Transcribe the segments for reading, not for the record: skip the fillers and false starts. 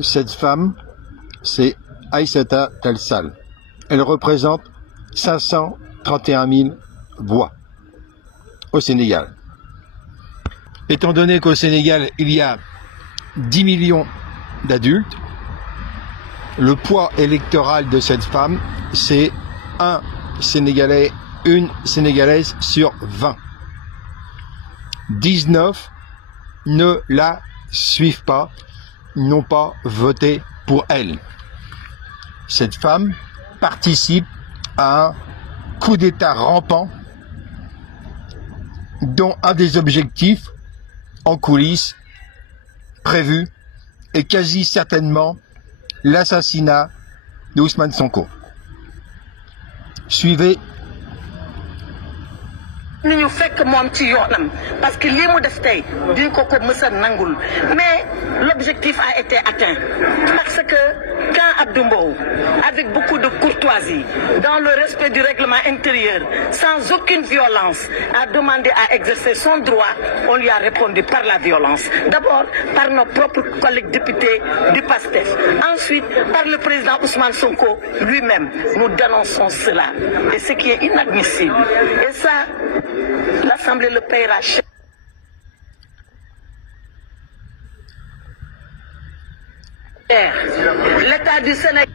Cette femme, c'est Aïssata Tall Sall. Elle représente 531 000 voix au Sénégal. Étant donné qu'au Sénégal, il y a 10 millions d'adultes, le poids électoral de cette femme, c'est un Sénégalais, une Sénégalaise sur 20. 19 ne la suivent pas, n'ont pas voté pour elle. Cette femme participe à un coup d'État rampant dont un des objectifs en coulisses prévu est quasi certainement l'assassinat de Ousmane Sonko. Suivez. ni ñu fekk moom ci yoonam parce que lii mu def tey duñ ko mësa nangul mais l'objectif a été atteint parce que quand Abdou Mbow avec beaucoup de courtoisie dans le respect du règlement intérieur sans aucune violence a demandé à exercer son droit, on lui a répondu par la violence, d'abord par nos propres collègues députés du PASTEF, ensuite par le président Ousmane Sonko lui-même. Nous dénonçons cela et ce qui est inadmissible et ça l'Assemblée le paiera cher. L'État du Sénégal.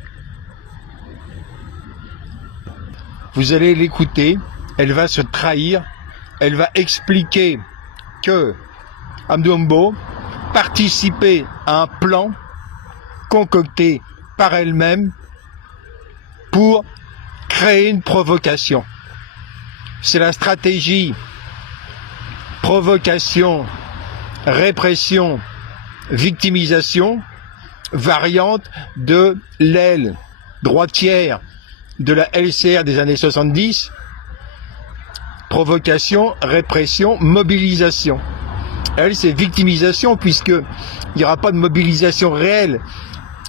Vous allez l'écouter, elle va se trahir, elle va expliquer que Abdou Mbow participait à un plan concocté par elle-même pour créer une provocation. C'est la stratégie provocation, répression, victimisation, variante de l'aile droitière de la LCR des années 70, provocation, répression, mobilisation. Elle, c'est victimisation puisqu'il n'y aura pas de mobilisation réelle.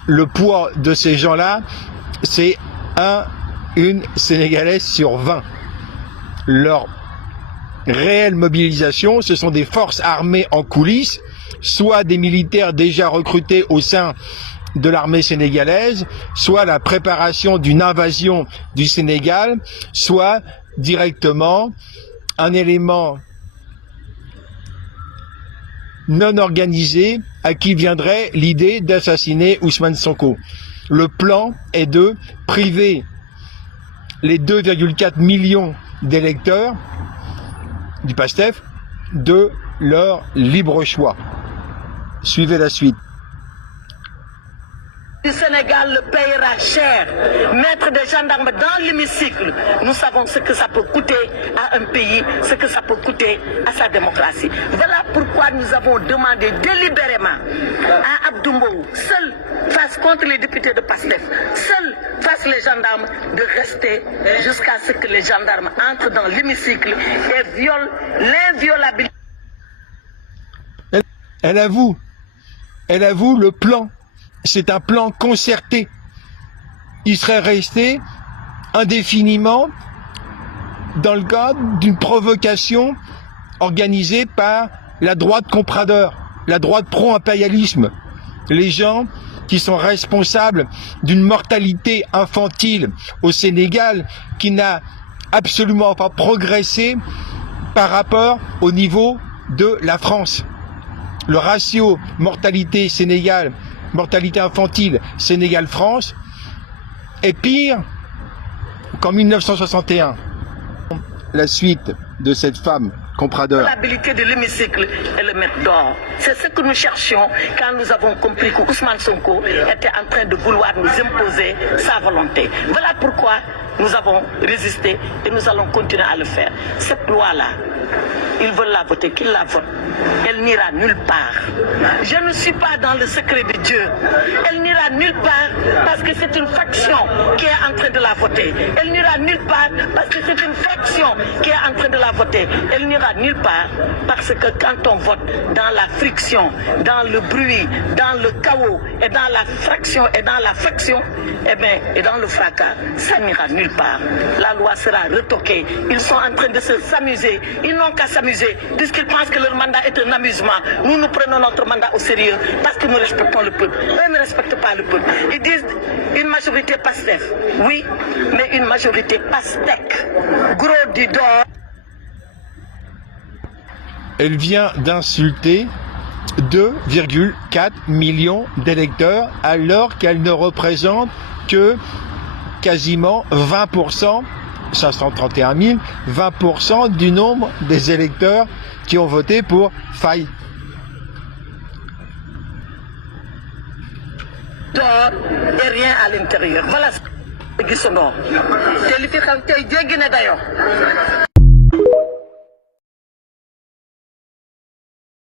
Le poids de ces gens-là, c'est une Sénégalaise sur 20. Leur réelle mobilisation, ce sont des forces armées en coulisses, soit des militaires déjà recrutés au sein de l'armée sénégalaise, soit la préparation d'une invasion du Sénégal, soit directement un élément non organisé à qui viendrait l'idée d'assassiner Ousmane Sonko. Le plan est de priver les 2,4 millions d'électeurs du PASTEF de leur libre choix. Suivez la suite. Le Sénégal le payera cher. Mettre des gendarmes dans l'hémicycle, nous savons ce que ça peut coûter à un pays, ce que ça peut coûter à sa démocratie. Voilà pourquoi nous avons demandé délibérément à Abdou Mbow, seul face contre les députés de PASTEF, seul face les gendarmes, de rester jusqu'à ce que les gendarmes entrent dans l'hémicycle et violent l'inviolabilité. Elle avoue le plan. C'est un plan concerté. Il serait resté indéfiniment dans le cadre d'une provocation organisée par la droite compradeur, la droite pro-impérialisme. Les gens qui sont responsables d'une mortalité infantile au Sénégal qui n'a absolument pas progressé par rapport au niveau de la France. Le ratio mortalité Sénégal, mortalité infantile Sénégal-France est pire qu'en 1961. La suite de cette femme compradeur. L'habilité de l'hémicycle et le maître d'or. C'est ce que nous cherchions quand nous avons compris que Ousmane Sonko était en train de vouloir nous imposer sa volonté. Voilà pourquoi nous avons résisté et nous allons continuer à le faire. Cette loi-là, ils veulent la voter, qu'ils la votent. Elle n'ira nulle part. Je ne suis pas dans le secret de Dieu. Elle n'ira nulle part parce que c'est une faction qui est en train de la voter. Elle n'ira nulle part parce que c'est une faction qui est en train de la voter. Elle n'ira nulle part parce que quand on vote dans la friction, dans le bruit, dans le chaos et dans la fraction et dans la faction, eh bien, et dans le fracas, ça n'ira nulle part. nulle part. La loi sera retoquée. Ils sont en train de s'amuser. Ils n'ont qu'à s'amuser puisqu'ils pensent que leur mandat est un amusement. Nous, nous prenons notre mandat au sérieux parce que nous respectons le peuple. Eux ne respectent pas le peuple. Ils disent une majorité pastef. Oui, mais une majorité pastèque. Gros du dehors. Elle vient d'insulter 2,4 millions d'électeurs alors qu'elle ne représente que quasiment 20%, 531 000, 20% du nombre des électeurs qui ont voté pour Faye. Dehors et rien à l'intérieur. Voilà ce que nous avons.